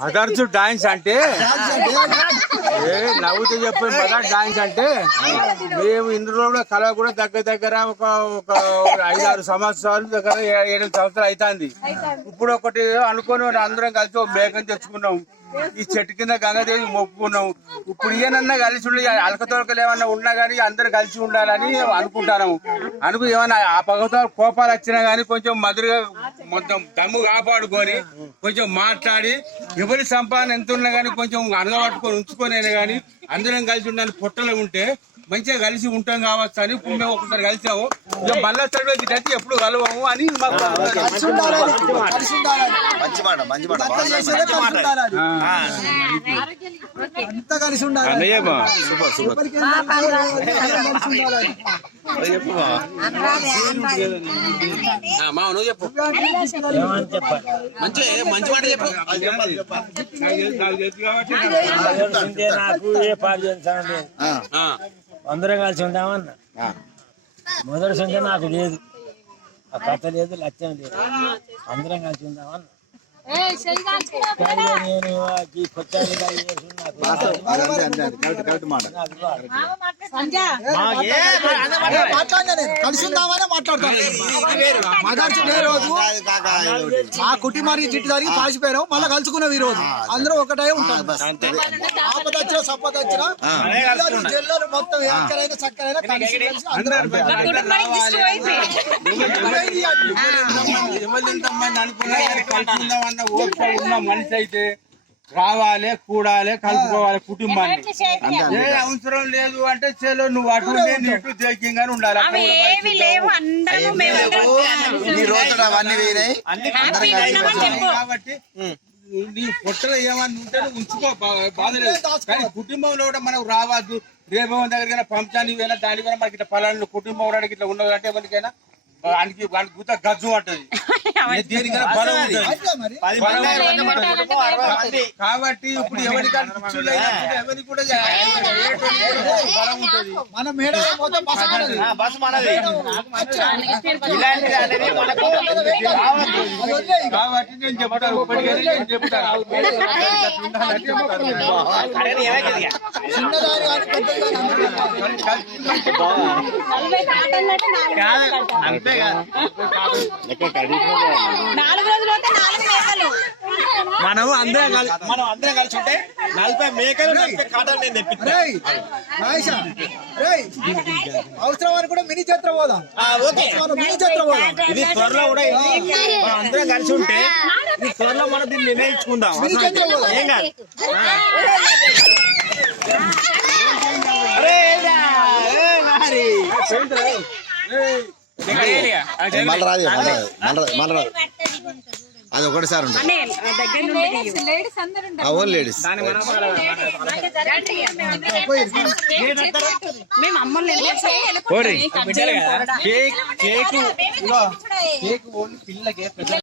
Mothers dance అంటే నవ్వుతూ చెప్పే మదర్ డాన్స్ అంటే మేము ఇందులో కూడా కళ కూడా దగ్గర ఒక 5-6 సంవత్సరాలు దగ్గర 7 సంవత్సరాలు అవుతుంది. ఇప్పుడు ఒకటి అనుకుని అందరం కలిసి ఒక మేకను తెచ్చుకున్నాం. ఈ చెట్టు కింద గంగాదేవి మొక్కుకున్నాం. ఇప్పుడు ఈయనన్నా కలిసి ఉండి అలకతోకలు ఏమన్నా ఉన్నా గానీ అందరు కలిసి ఉండాలని అనుకుంటాను. ఏమన్నా ఆ పగతో కోపాలు వచ్చినా గానీ కొంచెం మధురగా మొత్తం దమ్ము కాపాడుకొని కొంచెం మాట్లాడి ఎవరి సంపాదన ఎంత ఉన్నా గానీ కొంచెం అనగబట్టుకొని ఉంచుకొని గానీ అందరం కలిసి ఉండాలని పొట్టలో ఉంటే మంచిగా కలిసి ఉంటాం కావచ్చు అని ఇప్పుడు మేము ఒకసారి కలిసాము. ఇక మళ్ళా అయితే ఎప్పుడు కలవము అని మాకు మంచి మాట చెప్పు. అందరం కలిసి ఉంటామన్న మొదటి సంఖ్య నాకు లేదు, ఆ కథ లేదు, లక్ష్యం లేదు. అందరం కలిసి ఉంటామన్న నేను కొత్త ఆ కుటుంబానికి చిట్టు జరిగి పాసిపోయారు. మళ్ళీ కలుసుకున్నాం ఈ రోజు అందరూ ఒకటే ఉంటాం. ఆపద వచ్చినా సప్పద వచ్చినా జిల్లాలు మొత్తం ఎక్కడైనా చక్కరైనా ఉన్న మనిషి అయితే రావాలి, కూడాలి, కలుపుకోవాలి కుటుంబాన్ని. ఏ అవసరం లేదు అంటే చెలో నువ్వు అటు నీటు దేకంగానే ఉండాలి. కాబట్టి నీ పొట్టలో ఏమన్నా ఉంటే ఉంచుకో, బాధలేదు. కానీ కుటుంబంలో కూడా మనకు రావద్దు. రేపు దగ్గర పంచానికి పోయినా దాని పోయినా మనకి ఇట్లా పలానా కుటుంబం ఉండడానికి ఇట్లా ఉండదు అంటే ఎవరికైనా వానికి గుత గజ్జు అంటది. దేనికైనా బలం ఉంటుంది. కాబట్టి ఇప్పుడు ఎవరికైనా ఎవరికి కూడా బలం ఉంటుంది. మన మేడ కాబట్టి నేను చెప్తాను, చెప్తాను. మనం అందరం కలిసి ఉంటే 40 మేకలు 40 కాటలు నేను తెప్పిస్తాను. అవసరం అని కూడా మినీ చిత్ర పోదాం. మినీ చిత్ర పోదాం. ఇది త్వరలో కూడా మనం అందరం కలిసి ఉంటే ఇది త్వరలో మనం దీన్ని నిర్ణయించుకుందాం. ఏం కాదు. అది ఒకటిసారి ఉంటుంది. ఓన్ లేడీస్ కేక్ పిల్లకి